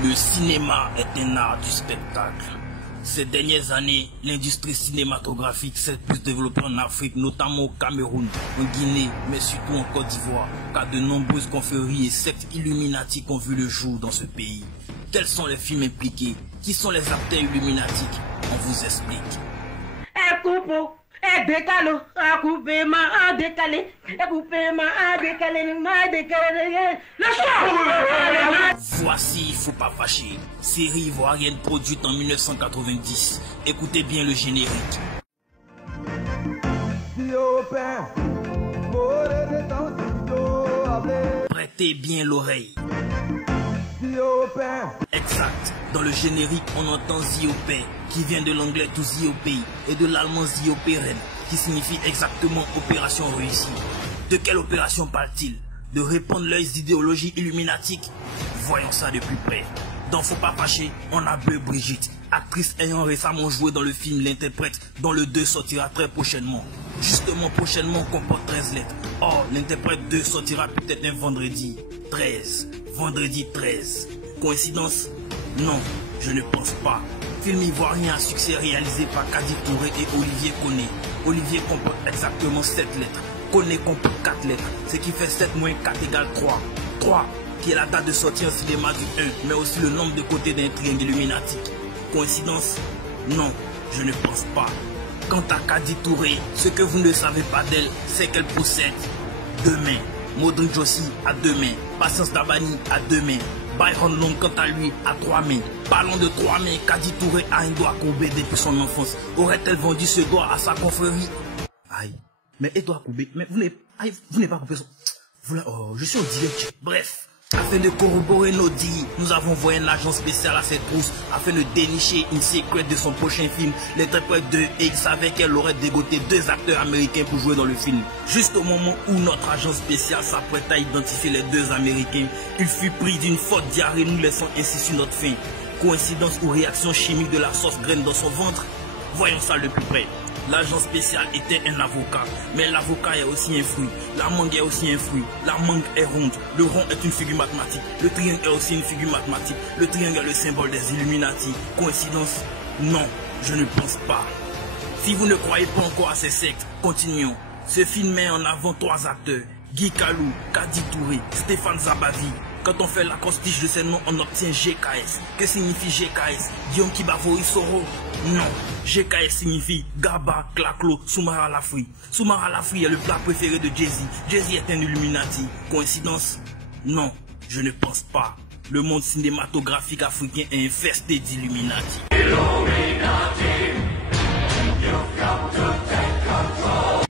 Le cinéma est un art du spectacle. Ces dernières années, l'industrie cinématographique s'est plus développée en Afrique, notamment au Cameroun, en Guinée, mais surtout en Côte d'Ivoire, car de nombreuses confréries et sectes illuminatiques ont vu le jour dans ce pays. Quels sont les films impliqués? Qui sont les acteurs illuminatiques? On vous explique. Voici Faut pas fâcher, série ivoirienne produite en 1990. Écoutez bien le générique. Prêtez bien l'oreille. Exact. Dans le générique, on entend Ziopé, qui vient de l'anglais to Ziopé et de l'allemand Zioperen, qui signifie exactement opération réussie. De quelle opération parle-t-il? De répandre leurs idéologies illuminatiques? Voyons ça de plus près. Dans Faut pas fâcher, on a Bleu Brigitte, actrice ayant récemment joué dans le film L'interprète, dont le 2 sortira très prochainement. Justement, prochainement comporte 13 lettres. Or, L'interprète 2 sortira peut-être un vendredi 13. Vendredi 13. Coïncidence? Non, je ne pense pas. Film ivoirien à succès réalisé par Kadi Touré et Olivier Koné. Olivier comporte exactement 7 lettres. Koné comporte 4 lettres, ce qui fait 7 moins 4 égale 3. 3, qui est la date de sortie en cinéma du 1, mais aussi le nombre de côtés d'un triangle illuminatique. Coïncidence? Non, je ne pense pas. Quant à Kadi Touré, ce que vous ne savez pas d'elle, c'est qu'elle possède 2 mains. Modric Jossi à 2 mains. Patience Dabani à 2 mains. Byron Long quant à lui à 3 mains. Parlons de 3 mains, Kadi Touré a un doigt courbé depuis son enfance. Aurait-elle vendu ce doigt à sa confrérie? Aïe, mais Edouard Koubé, mais vous n'avez pas compris son... Oh, je suis au direct. Bref, afin de corroborer nos dires, nous avons envoyé un agent spécial à cette trousse afin de dénicher une secret de son prochain film, L'interprète 2, et il savait qu'elle aurait dégoté 2 acteurs américains pour jouer dans le film. Juste au moment où notre agent spécial s'apprête à identifier les 2 américains, il fut pris d'une forte diarrhée, nous laissant ainsi sur notre faim. Coïncidence ou réaction chimique de la sauce graine dans son ventre? Voyons ça de plus près. L'agent spécial était un avocat, mais l'avocat est aussi un fruit. La mangue est aussi un fruit. La mangue est ronde. Le rond est une figure mathématique. Le triangle est aussi une figure mathématique. Le triangle est le symbole des Illuminati. Coïncidence? Non, je ne pense pas. Si vous ne croyez pas encore à ces sectes, continuons. Ce film met en avant 3 acteurs. Guy Kalou, Kadi Touré, Stéphane Zabavi. Quand on fait l'acrostiche de ces noms, on obtient GKS. Que signifie GKS? Guillaume Kibavori Soro? Non. GKS signifie Gaba, Klaklo, Soumara Lafri. Soumara Lafri est le plat préféré de Jay-Z. Jay-Z est un Illuminati. Coïncidence? Non, je ne pense pas. Le monde cinématographique africain est infesté d'Illuminati.